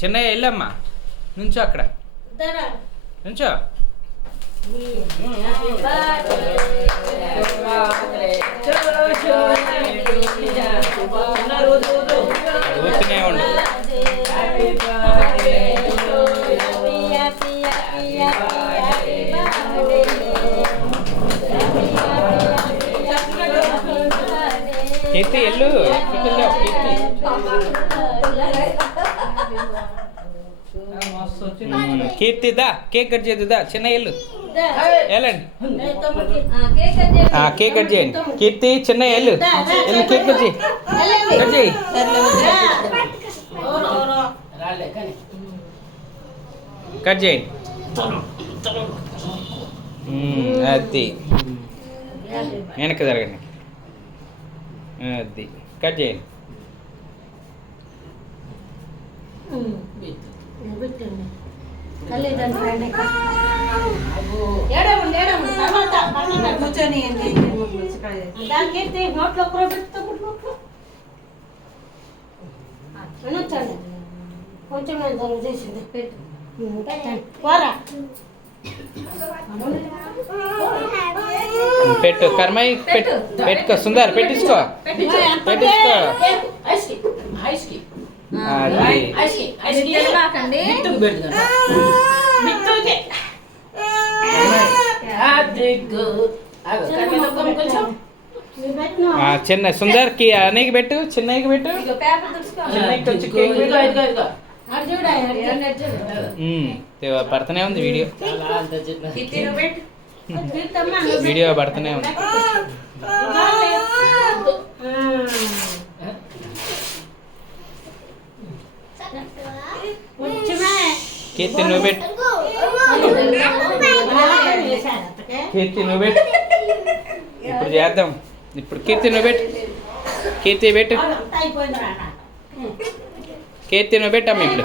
చిన్న వెళ్ళమ్మా నుంచో అక్కడ నుంచో. ఊరుకునే ఉండు. కీర్తి ఎల్లు కీర్తి దా కేక్ కట్ చేయదు దా చిన్న ఎల్లు వెళ్ళండి కేక్ కట్ చేయండి. కీర్తి చిన్న ఎల్లు ఎల్లు కేక్ కట్ చేయి కట్ చేయి. కట్ చేయండి. అది వెనక్కి జరగండి. అది కట్ చేయండి. కొంచెం చేసింది పెట్టు కర్మయ్య పెట్టుకో సుందర్ పెట్టించుకో పెట్టించుకో. చిన్న సుందర్కి అనేకి పెట్టు చిన్నకి పెట్టు పడుతూనే ఉంది వీడియో వీడియో పడుతూనే ఉంది. కీర్తి నువ్వు పెట్టు కీర్తి నువ్వు పెట్టు ఇప్పుడు చేద్దాం. ఇప్పుడు కీర్తి నువ్వు పెట్టు కీర్తి పెట్టు కీర్తి నువ్వు పెట్టమ్మా ఇప్పుడు.